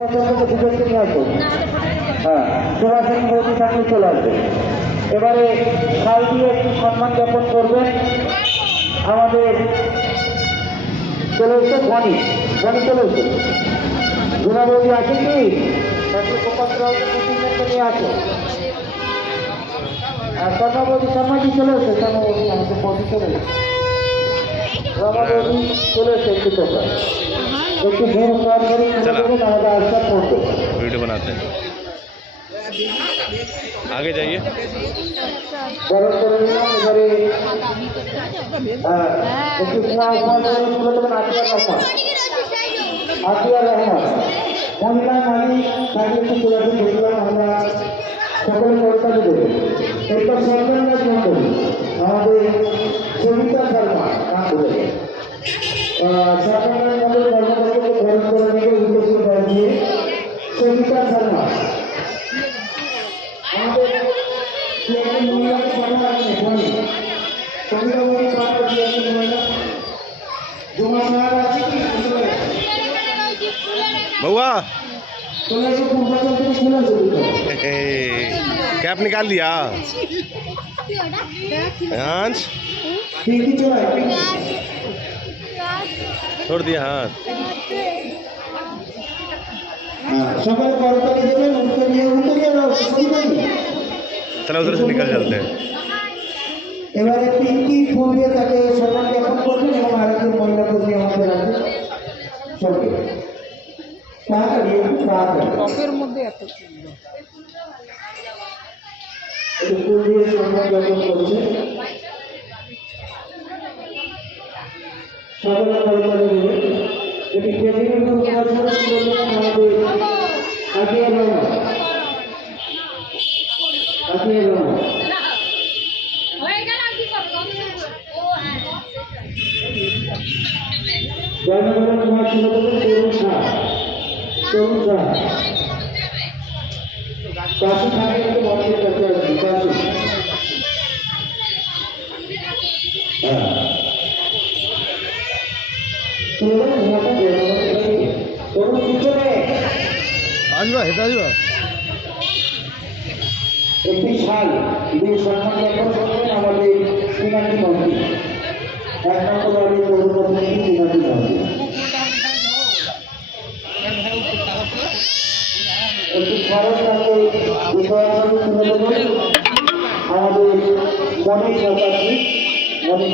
হ্যাঁ, সুভাষিনী মোদী সামনে চলে আসবে। এবারে সাল দিয়ে একটু সম্মান জ্ঞাপন করবেন আমাদের চলে এসে বনি চলে এসে রুনা বৌদি আছে কি গোপাল প্রতিদিনকে নিয়ে আসে। আর কর্ণা বৌদি সম্মানটি চলে এসে কর্ণা বৌদি আমাদের বৌদি চলে এসে রমা বৌদি চলে এসে একটু তোকা একটু ভোর কাজ করে আমাদের আশা করতে वीडियो बनाते हैं। आगे जाइए। গরম করে নিলাম এবারে একটু আতিয়ার রহমান মহিলা মালিক তাকে একটু তুলে দেখলাম আমরা সকলে কলকাতা দেবো। এরপর সরকার মন্ডলী আমাদের সবিতা শর্মা নাম বলে সরকার মন্ডলী কর্মকর্তাকে গরম করে নিয়ে উদ্দেশ্য দিয়ে সবিতা শর্মা আমাদের মহিলাকে কথা আছে সবিতা মহিলা জমা সাহেব আছে কি बउआ कैप निकाल लिया हाथ छोड़ दिया हाथ। चलो उधर से निकल चलते हैं। এবারে পিঙ্কি ফুল দিয়ে তাকে সম্মান জ্ঞাপন করবেন এবং আরেকজন মহিলা কর্মী আমাদের আছে সঙ্গে তাড়াতাড়ি একটু তাড়াতাড়ি টপের মধ্যে এত ফুল দিয়ে সম্মান জ্ঞাপন করছে সকলে পরিবারে দেবে এটি কেন্দ্রীয় আমাদের আতিয়ার রহমান জয়নগর কুমার ছিল তরুণ শাহ কাশি থাকে কিন্তু মন্দির কাছে আসবে কাশি তরুণ পিছনে আসবা হেঁটে আসবা। একটি শাল দিয়ে সম্মান জ্ঞাপন করবেন আমাদের পিনাকি মন্ত্রী এক নম্বর ওয়ার্ডের পৌরপ্রধান পিনাকি মন্ত্রী একটি খরচ তাকে বিষয়গুলো তুলে দেবেন আমাদের মনির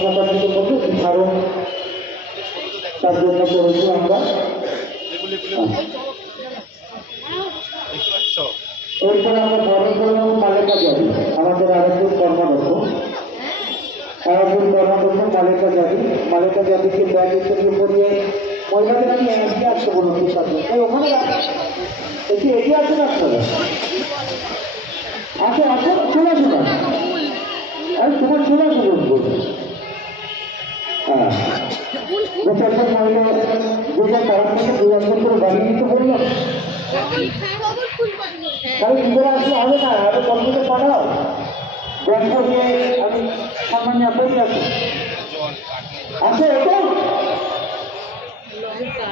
সরকারকে বলতে একটি খরচ তার জন্য করেছি আমরা। এরপরে আমরা বড় মালিকা যাবি আমাদের আরেকজন কর্মরত মালিকা জাতিকে ব্যাগ ইত্যাদি করিয়ে মহিলাদের আমি এগিয়ে আসতে বলুন সাথে ওখানে একটু এগিয়ে আসতে রাখতে হবে চলে আসুন তোমার চলে আসুন বলুন হ্যাঁ চারজন মহিলা দুজন তারা থেকে 2 বছর করে বাড়ি দিতে বললাম তাহলে কি করে আসলে হবে না আরো কম্পিউটার পাঠাও ব্যাংক দিয়ে আমি সামান্য আপনি আছি আছে এটা